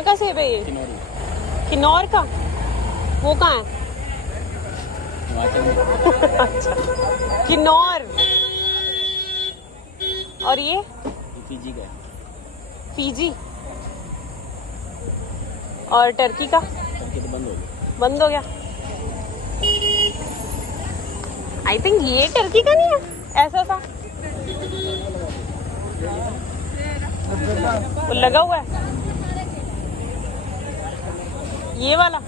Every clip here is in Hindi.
कहाँ का सेब है ये? किन्नौर का। वो कहाँ है? अच्छा, किन्नौर। और ये फीजी का। फीजी। और टर्की का? टर्की तो बंद हो गया। बंद हो गया। आई थिंक ये टर्की का नहीं है ऐसा सा, वो लगा हुआ है ये वाला।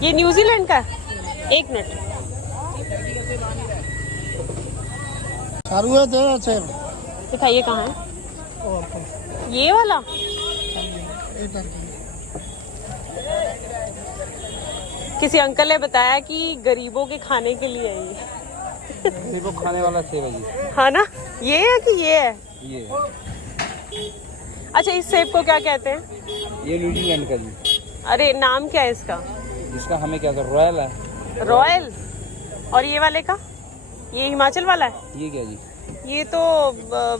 ये न्यूजीलैंड का है। एक मिनट, दिखाइए कहाँ है ये वाला। किसी अंकल ने बताया कि गरीबों के खाने के लिए है ये। गरीबों खाने वाला सेब है जी। हाँ ना, ये है कि ये है? ये अच्छा, इस सेब को क्या कहते हैं? ये न्यूजीलैंड का जी। अरे नाम क्या है इसका? इसका हमें क्या कर, रॉयल है। रॉयल। और ये वाले का? ये हिमाचल वाला है। ये क्या जी? ये तो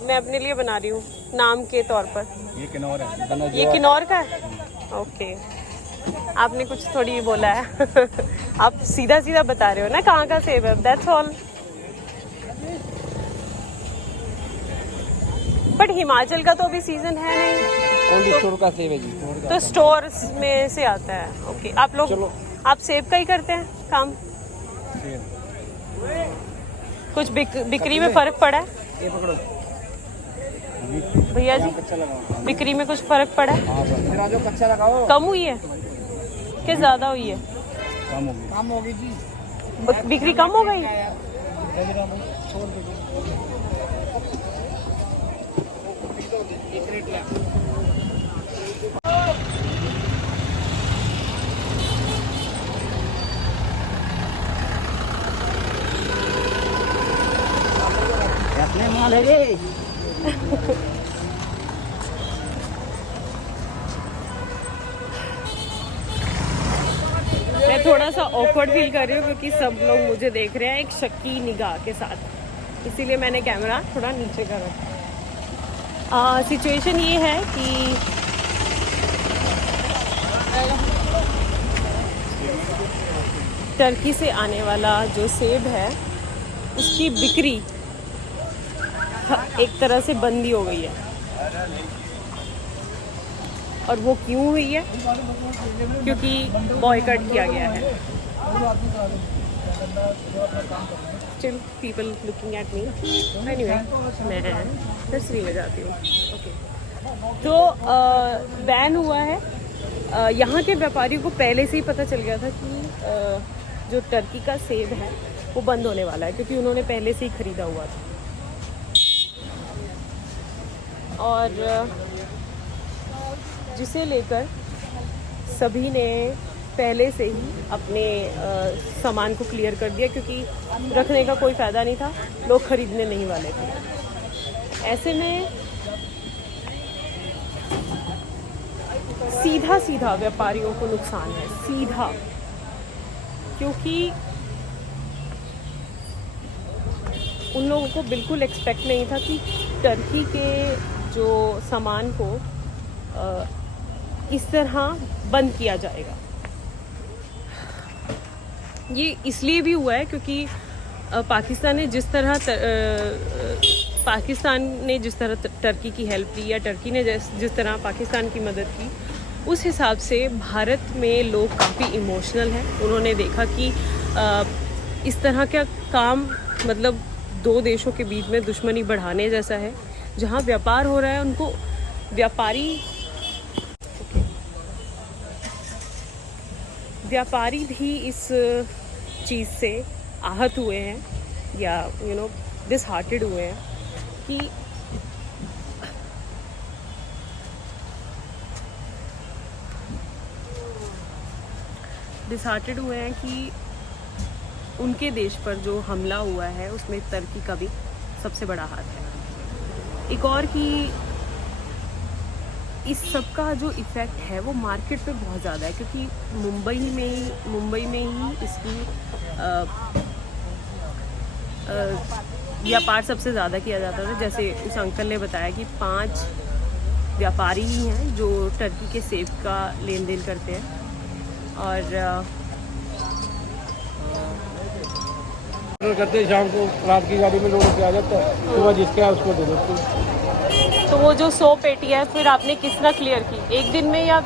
मैं अपने लिए बना रही हूँ नाम के तौर पर। ये किन्नौर है। ये किन्नौर का है। ओके, आपने कुछ थोड़ी बोला है। आप सीधा सीधा बता रहे हो ना कहाँ का सेब है, दैट्स ऑल। बट हिमाचल का तो अभी सीजन है नहीं। कोल्ड स्टोर का सेब है जी। तो स्टोर्स में से आता है। ओके, आप लोग, आप सेब का ही करते हैं काम? कुछ बिक्री में फर्क पड़ा है? ये पकड़ो भैया जी, बिक्री में कुछ फर्क पड़ा है? हाँ, जो कच्चा लगाओ। कम हुई है कि ज्यादा हुई है? कम होगी जी। बिक्री कम हो गई? अपने माल है रे। मैं थोड़ा सा ऑकवर्ड फील कर रही हूँ क्योंकि सब लोग मुझे देख रहे हैं एक शक्की निगाह के साथ, इसीलिए मैंने कैमरा थोड़ा नीचे कर रखा। सिचुएशन ये है कि टर्की से आने वाला जो सेब है उसकी बिक्री एक तरह से बंदी हो गई है। और वो क्यों हुई है? क्योंकि बॉयकॉट किया गया है। Still people looking at me. Anyway, मैं नर्सरी में जाती हूँ। ओके, तो बैन हुआ है। यहाँ के व्यापारियों को पहले से ही पता चल गया था कि जो टर्की का सेब है वो बंद होने वाला है, क्योंकि उन्होंने पहले से ही खरीदा हुआ था। और जिसे लेकर सभी ने पहले से ही अपने सामान को क्लियर कर दिया, क्योंकि रखने का कोई फ़ायदा नहीं था, लोग खरीदने नहीं वाले थे। ऐसे में सीधा सीधा व्यापारियों को नुकसान है, सीधा, क्योंकि उन लोगों को बिल्कुल एक्सपेक्ट नहीं था कि टर्की के जो सामान को इस तरह बंद किया जाएगा। ये इसलिए भी हुआ है क्योंकि पाकिस्तान ने जिस तरह टर्की की हेल्प की, या टर्की ने जिस तरह पाकिस्तान की मदद की, उस हिसाब से भारत में लोग काफ़ी इमोशनल हैं। उन्होंने देखा कि इस तरह का काम मतलब दो देशों के बीच में दुश्मनी बढ़ाने जैसा है। जहाँ व्यापार हो रहा है उनको व्यापारी भी इस चीज़ से आहत हुए हैं, या डिसहार्टेड हुए हैं कि उनके देश पर जो हमला हुआ है उसमें टर्की का भी सबसे बड़ा हाथ है। एक और कि इस सब का जो इफ़ेक्ट है वो मार्केट पे बहुत ज़्यादा है, क्योंकि मुंबई में ही इसकी व्यापार सबसे ज़्यादा किया जाता था। जैसे उस अंकल ने बताया कि व्यापारी ही हैं जो टर्की के सेब का लेन देन करते हैं। और करते हैं, शाम को रात की गाड़ी में लोड होकर आ जाता है, सुबह जिसके यहाँ उसको दे देते हैं। तो वो जो 100 पेटी है फिर आपने किस तरह क्लियर की, एक दिन में या?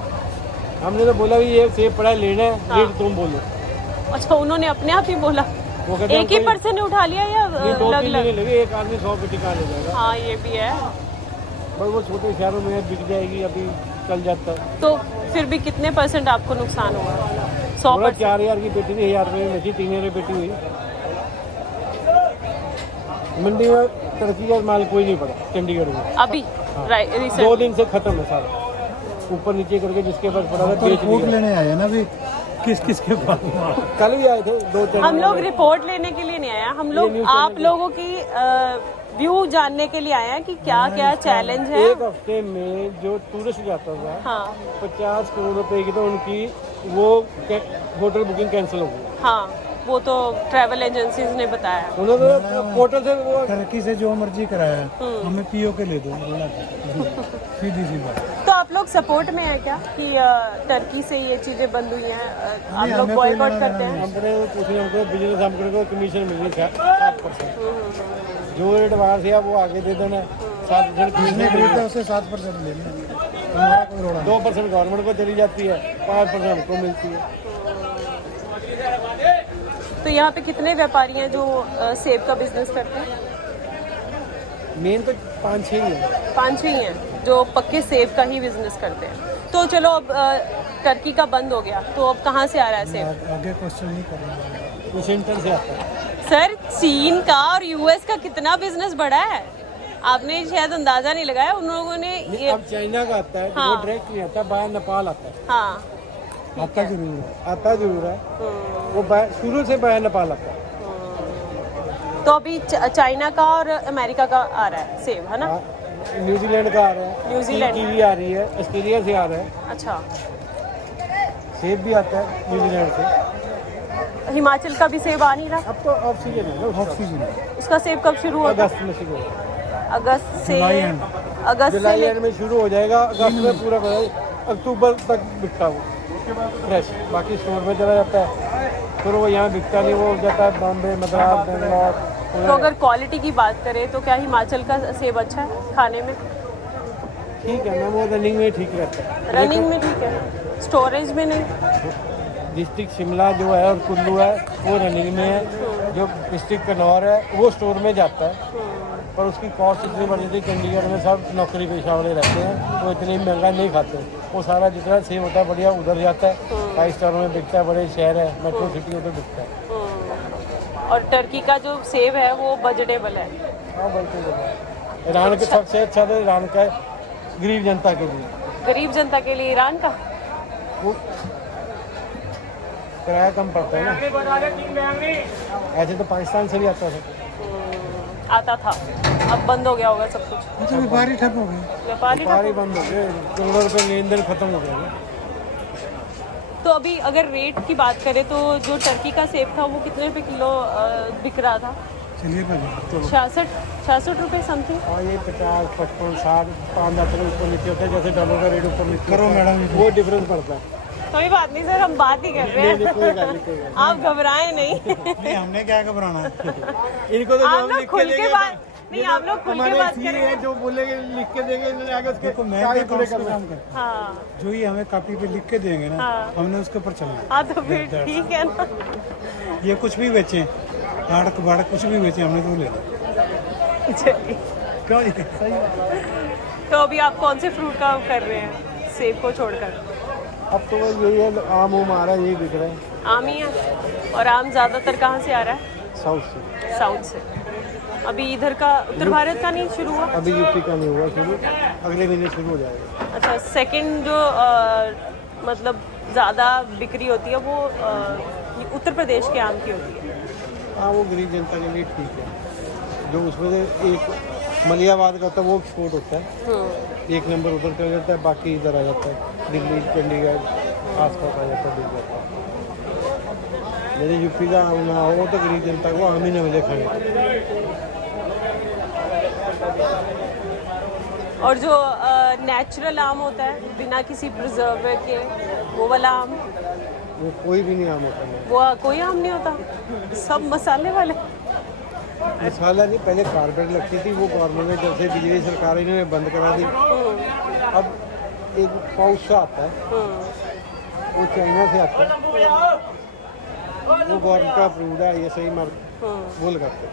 हमने तो बोला भी ये सेब पड़ा है, लेना है, हाँ। रेट तुम बोलो। अच्छा, उन्होंने अपने आप ही बोला? वो कहते हैं एक ही पर्सन ने उठा लिया या ये 2-3 अलग अलग? लेने लगे, एक आदमी 100 पेटी का ले जाएगा। हाँ ये भी है। बस वो छोटे शहरों में बिक जाएगी, अभी चल जाता है। तो फिर भी कितने % आपको नुकसान हुआ? 100%? 4000 की पेटी थी, 1000 रुपये में बेची, 3000 पेटी हुई। मंडी में टर्की का माल कोई नहीं पड़ा चंडीगढ़ में अभी हाँ। 2 रिसेंट? दिन से खत्म है सारा, ऊपर नीचे करके जिसके पास पड़ा था बेच रिपोर्ट दिया। लेने आए ना अभी, किस के पास? कल भी आए थे 2-4। हम लोग रिपोर्ट लेने के लिए नहीं आया, हम लोग न्यूज़ आप चैनल लोगों की व्यू जानने के लिए आए हैं कि क्या क्या चैलेंज है। एक हफ्ते में जो टूरिस्ट जाता था हाँ 50 करोड़ रुपए की, तो उनकी वो होटल बुकिंग कैंसिल हो गई। हाँ, वो तो ट्रैवल एजेंसीज ने बताया। उन्होंने होटल से वो टर्की से जो मर्जी कराया, हमें पीओ के ले दो, सीधी सी बात। तो आप लोग सपोर्ट में है क्या कि टर्की से ये चीजें बंद हुई हैं, आप लोग हमें कोई बॉयकॉट लेना करते हैं? हमने पूछे, हमको बिजनेस हमको को कमीशन मिल रही है 7%। जो एडवांस है वो आगे दे देना, 7% जिसने खरीदा उसे 7% लेना, हमारा कोई रोड़ा नहीं। 2% गवर्नमेंट को चली जाती है, 5% हमको मिलती है। तो यहाँ पे कितने व्यापारी हैं जो सेब का बिजनेस करते हैं? मेन तो 5-6 ही है। 5 ही हैं जो पक्के सेब का ही बिजनेस करते हैं। तो चलो अब टर्की का बंद हो गया, तो अब कहाँ से आ रहा है सेब? आगे क्वेश्चन नहीं करना। सेंटर से आता है। सर, चीन का और यूएस का कितना बिजनेस बड़ा है, आपने शायद अंदाजा नहीं लगाया। उन लोगों ने ये अब चाइना का आता है तो हाँ। वो डायरेक्ट नहीं आता, बाहर नेपाल आता है। हाँ आता जरूर है। आता जरूर है, वो शुरू से बाहर नेपाल आता है। तो अभी चाइना का और अमेरिका का आ रहा है सेब, है ना? न्यूजीलैंड का आ रहा है, न्यूजीलैंड। कीवी आ रही है, ऑस्ट्रेलिया से आ रहा है, अच्छा, सेब भी आता है न्यूजीलैंड से। हिमाचल का भी सेब आ नहीं रहा? अब तो ऑफ सीजन है ना उसका। ऑक्सीजन उसका सेब कब शुरू होगा? अगस्त में शुरू होगा, अगस्त से? जुलाई एंड। अगस्त जुलाई से एंड में शुरू हो जाएगा, अगस्त में पूरा अक्टूबर तक बिकता है वो फ्रेश। बाकी स्टोर में चला जाता है, फिर वो यहाँ बिकता नहीं, वो हो जाता है बॉम्बे, मद्रास, बेंगलोर। तो अगर क्वालिटी की बात करें तो क्या हिमाचल का सेब अच्छा है खाने में? ठीक है ना, वो रनिंग में ठीक रहता है। रनिंग में ठीक है, स्टोरेज में नहीं? डिस्ट्रिक्ट शिमला जो है और कुल्लू है वो रनिंग में है, जो डिस्ट्रिक्ट कन्नौर है वो स्टोर में जाता है। पर उसकी कॉस्ट इतनी बढ़ जाती है, चंडीगढ़ में सब नौकरी पेशा वाले रहते हैं, वो इतनी महंगा नहीं खाते। वो सारा जितना सेब होता है बढ़िया उधर जाता है, 5 स्टारों में बिकता है, बड़े शहर है, मेट्रो सिटी उधर बिकता है। और टर्की का जो सेब है वो बजटेबल है? हाँ बिल्कुल। ईरान के सबसे अच्छा तो ईरान का है, गरीब जनता के लिए। गरीब जनता के लिए ईरान का? वो किराया कम पड़ता है ना, ऐसे तो पाकिस्तान से भी आता है। आता था, अब बंद हो गया होगा सब कुछ, अच्छा व्यापारी ठप हो गए। व्यापारी व्यापार ही बंद हो गए, करोड़ों रुपये लेन देन खत्म हो गया। तो अभी अगर रेट की बात करें तो जो टर्की का सेब था वो कितने रुपए किलो बिक रहा था? चलिए पहले 66 रुपये समथिंग। हाँ ये 50, 55, 60, 5 जाते हैं ऊपर नीचे होता है, जैसे डॉलर का रेट ऊपर नीचे करो होता है, मैडम। वो डिफरेंस पड़ता है। कोई बात नहीं सर, हम बात ही कर रहे नहीं, हैं, कोई बात नहीं, कोई बात आप घबराएं नहीं। नहीं हमने क्या घबराना। नहीं। इनको तो आप लोग खुल के बात नहीं, आप लोग खुल के बात करेंगे। जो बोलेंगे लिख के देंगे, इन्होंने आगे उसके देखो मैं क्या पूरे काम करना है। करता हाँ हूँ, जो ही हमें कॉपी पे लिख के देंगे ना, हाँ। हमने उसके ऊपर चलना हाँ, तो फिर ठीक है ना। है। ये कुछ भी बेचें, आड़क बाड़क कुछ भी बेचें, हमने तो लेना। चलिए, क्यों नहीं? तो अभी आप कौन से फ्रूट का कर रहे हैं सेब को छोड़कर? अब तो यही है, आम उम आ रहा है, यही बिक रहा है आम ही है। और आम ज़्यादातर कहाँ से आ रहा है? साउथ से। साउथ से। अभी इधर का उत्तर भारत का नहीं शुरू हुआ? अभी यूपी का नहीं हुआ शुरू, अगले महीने शुरू हो जाएगा। अच्छा, सेकंड जो मतलब ज़्यादा बिक्री होती है वो उत्तर प्रदेश के आम की होती है। हाँ वो गरीब जनता के लिए ठीक है, जो उसमें से एक मलियाबाद का था वो एक्सपोर्ट होता है, 1 नंबर उधर चला जाता है, बाकी इधर आ जाता है, दिल्ली चंडीगढ़ आसपास आ जाता है, बिक जाता है। यदि यूपी का आम ना हो तो गरीब जनता को आम ही न मिले खाने। और जो नेचुरल आम होता है बिना किसी प्रिजर्वर के, वो वाला आम? वो कोई भी नहीं आम होता है। वो कोई आम नहीं होता, सब मसाले वाले? मसाला नहीं, पहले कारपेट लगती थी, वो गवर्नमेंट ने जब से बीजेपी सरकार है इन्होंने बंद करा दी। अब एक पाउच सा आता है, वो चाइना से आता है, वो गवर्नमेंट का अप्रूव्ड है, ये सही मार्क वो लगाते हैं।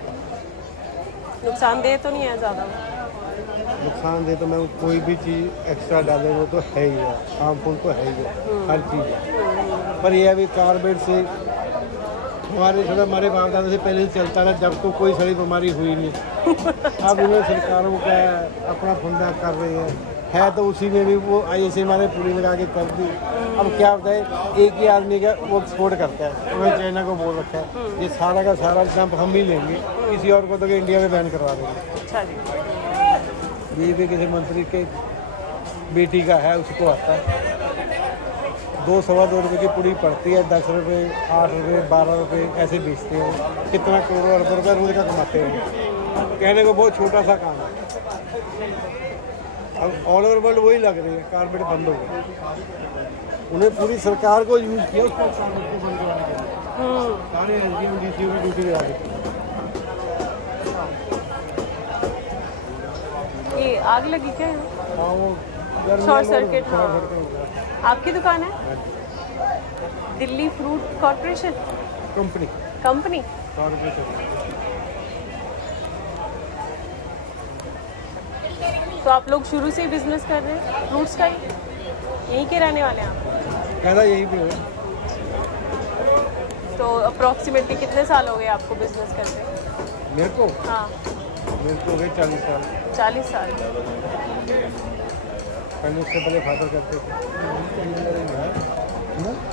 नुकसानदेह तो नहीं है ज़्यादा? नुकसानदेह तो मैं कोई भी चीज़ एक्स्ट्रा डाले वो तो है ही है, हार्मफुल तो है ही है, हर चीज़ है। पर यह अभी कारबेट से हमारे बाप दादा से पहले से चलता रहा, जब तो कोई सड़ी बीमारी हुई नहीं। अब इन्हें सरकारों का अपना फंदा कर रही है तो उसी में भी वो ऐसे हमारे पूरी लगा के कर दी। अब क्या होता है, एक ही आदमी का वो एक्सपोर्ट करता है, उन्होंने चाइना को बोल रखा है ये सारा का सारा डंप हम ही लेंगे, किसी और को तो इंडिया में बैन करवा देंगे। अच्छा जी। ये भी किसी मंत्री के बेटी का है, उसको आता है। 2-2.25 रुपये की पुड़ी पड़ती है, 10 रुपये, 8 रुपये, 12 रुपये ऐसे बेचते हैं। कितना करोड़ अरब रुपये रोज का कमाते हैं। कहने को बहुत छोटा सा काम है। अब ऑल ओवर वर्ल्ड वही लग रही है, कारपेट बंद हो गई। उन्हें पूरी सरकार को यूज किया, उसको कारपेट को बंद करवा दिया। सारे एनजीओ डीसीओ की ड्यूटी लगा दी। ये आग लगी क्या यहाँ? हाँ, वो शॉर्ट सर्किट। आपकी दुकान है? Delhi fruit corporation company company? तो आप लोग शुरू से ही बिजनेस कर रहे हैं फ्रूट्स का ही? यहीं के रहने वाले हैं आप? कहना यही भी है। तो अप्रोक्सीमेटली कितने साल हो गए आपको बिजनेस करते? मेरे को हाँ, मेरे को हो गए 40 साल। 40 साल। पहले उससे पहले फादर करते थे।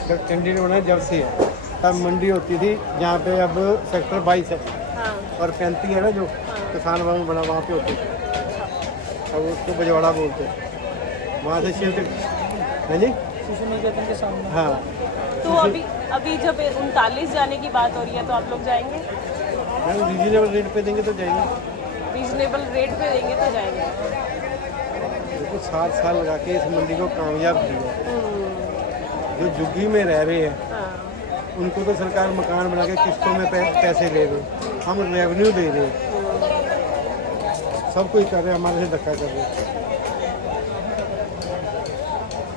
जब कैंटीन बनाया जब से है, तब मंडी होती थी जहाँ पे अब सेक्टर 22 है हाँ, और 35 है ना, जो किसान भवन बना वहाँ पे होती थी। अब उसको बजवाड़ा बोलते हैं। वहाँ से शिफ्ट है जी के सामने। हाँ। तो अभी जब 39 जाने की बात हो रही है तो आप लोग जाएंगे? मैम रीजनेबल रेट पे देंगे तो जाएंगे। रीजनेबल रेट पे देंगे तो जाएंगे। देखो 7 साल लगा के इस मंडी को कामयाब किया। जो झुग्गी में रह रहे हैं हाँ, उनको तो सरकार मकान बना के किस्तों में पैसे दे रहे, हम रेवेन्यू दे रहे, सब कुछ कर रहे हैं, हमारे से धक्का कर रहे हैं।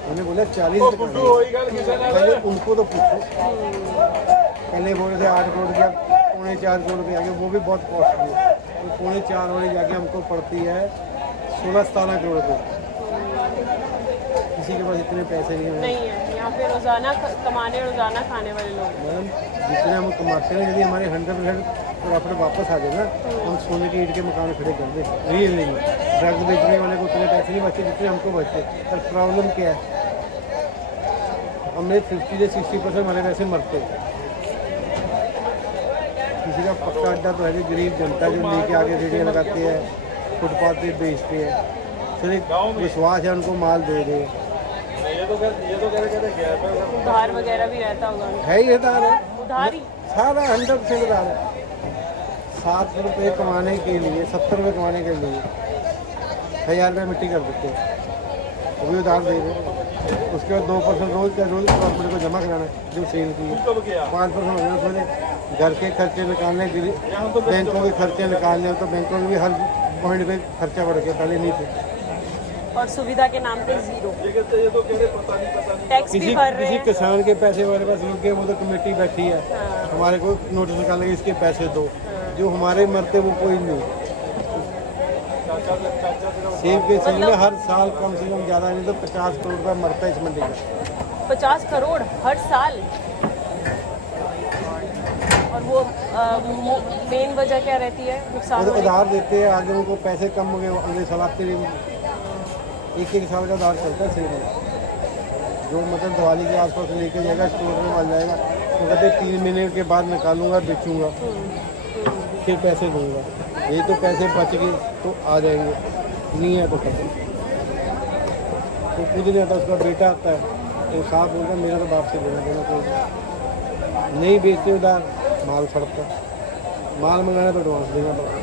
उन्हें बोला 40 पहले उनको तो पूछो। पहले बोल रहे थे 8 करोड़ का, 4.25 करोड़ के आगे, वो भी बहुत कॉस्टली है। तो 4.25 वाली जाके हमको पड़ती है 16-17 करोड़ रुपये। किसी के पास इतने पैसे नहीं नहीं है यहाँ पे। रोजाना कमाने रोजाना खाने वाले लोग। मैडम जितने हम कमाते हैं, यदि हमारे 100% प्रॉफिट वापस आ जाए ना, हम सोने की ईंट के मकान खड़े कर दें। रियल नहीं, ड्रग्स बेचने वाले को उतने पैसे नहीं बचते जितने हमको बचते। पर प्रॉब्लम क्या है, हमने 50 से 60% हमारे पैसे मरते। किसी का पक्का अड्डा तो है नहीं, गरीब जनता जो लेके आगे रेडियो लगाते हैं, फुटपाथ पे बेचते हैं, सिर्फ विश्वास है उनको माल दे रहे हैं। उधार वगैरह भी रहता होगा? है ही उधार है, उधारी सारा 100% उधार है। 7 रुपये कमाने के लिए, 70 रुपये कमाने के लिए 1000 रुपये मिट्टी कर देते हैं, वो भी उधार दे रहे हैं। उसके बाद 2% रोज गवर्नमेंट को जमा कराना है, जो सेल की 5% हो गया। उसमें घर के खर्चे निकालने, बैंकों के खर्चे निकालने, तो बैंकों में भी हर पॉइंट पे खर्चा बढ़ गया, पहले नहीं थे। और सुविधा के नाम पे जीरो। टैक्स भी भर रहे किसी हैं। किसान के पैसे हमारे पास रुक गए, वो तो कमेटी बैठी है, हमारे को नोटिस निकालेंगे इसके पैसे दो। जो हमारे मरते वो कोई नहीं। सेब के सीजन में हर साल कम से कम ज़्यादा नहीं तो 50 करोड़ रुपया मरता है इस मंडी का। 50 करोड़ हर साल? और वो मेन वजह क्या रहती है नुकसान वो होने की? उधार देते हैं, आगे उनको पैसे कम हो गए, वो अगले साल आते हैं। एक साल का उधार चलता है सेब में। जो मतलब दिवाली के आसपास लेके जाएगा, स्टोर में माल जाएगा, वो कहते 3 महीने के बाद निकालूंगा, बेचूंगा, फिर पैसे दूंगा। ये तो पैसे बच गए तो आ जाएंगे, नहीं है तो खत्म। तो खुद नहीं आता, उसका बेटा आता है तो साहब बोलता है मेरा तो बाप से देना कोई नहीं। बेचते उधार, माल सड़ता, माल मंगाना तो एडवांस देना पड़ता।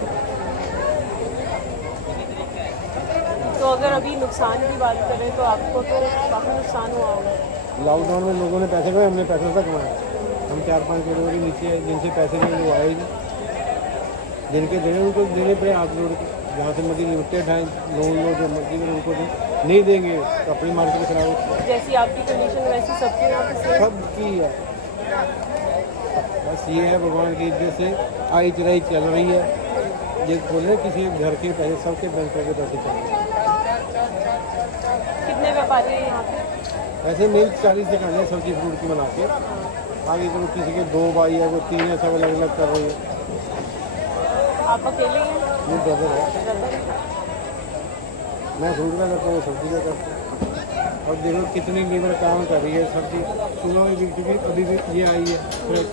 तो तो अगर अभी नुकसान की बात करें तो आपको तो काफ़ी नुकसान हुआ होगा। लॉकडाउन में लोगों ने पैसे कमाए, हमने पैसों से कमाया। हम 4-5 करोड़ के नीचे जिनसे पैसे नहीं वो आए नहीं, जिनके देने उनको देने पे आप लोग जहाँ से मर्जी लिमिटेड हैं लोन लो जो मर्जी करो उनको दो, नहीं देंगे तो अपनी मार्केट खराब जैसी आपकी कंडीशन वैसी सबके यहाँ पे सेम। सब की है। बस ये है भगवान की इज्जत से आई चलाई चल रही है। ये बोले किसी घर के पैसे सबके बैंकों के पैसे चल रहे हैं। कितने व्यापारी हैं यहाँ पे? ऐसे मिल 40 से करने सब्जी फ्रूट की बना के आगे करो, किसी के 2 भाई है वो 3 है, सब अलग अलग कर रही है। आप अकेले हैं? ये ब्रदर है, ब्रदर? मैं फ्रूट का करता हूँ, सब्जी का करता हूँ। और देखो कितनी लेबर काम कर रही है। सब्जी सुबह में बिक चुकी, अभी भी ये आई है फ्रेश,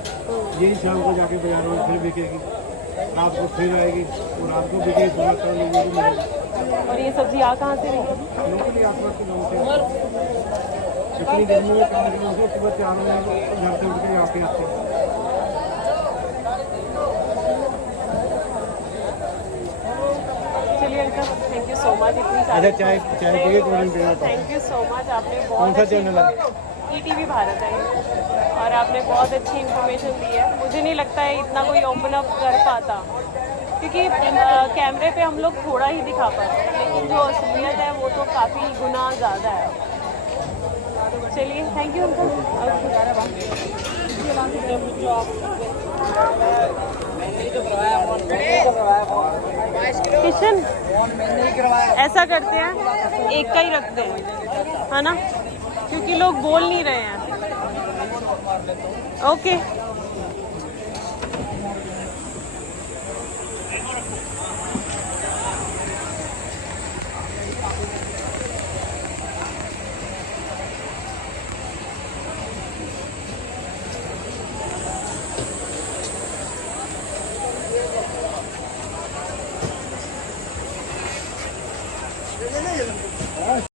यही शाम को जाके बाजार में फिर बिकेगी, रात को फिर आएगी और रात को बिकेगी, सुबह कर लोगों को मिलेगी। और ये सब्जी आ कहाँ से रही है? लोगों के आसपास के गाँव से इतनी गर्मी में काम करने से सुबह 4 बजे घर से उठ के यहाँ पे आते हैं। चलिए uncle, thank you so much इतनी अच्छा सारी। चाय चाय पिए कोल्ड ड्रिंक पिए? थैंक यू सो मच, आपने कौन बहुत सा अच्छी चैनल है? ETV भारत है और आपने बहुत अच्छी इन्फॉर्मेशन दी है। मुझे नहीं लगता है इतना कोई ओपन अप कर पाता, क्योंकि कैमरे पे हम लोग थोड़ा ही दिखा पाते हैं, लेकिन जो असलियत है वो तो काफ़ी गुना ज़्यादा है। चलिए थैंक यू किशन। ऐसा करते हैं, एक का ही रखते हैं, है ना, क्योंकि लोग बोल नहीं रहे हैं। ओके।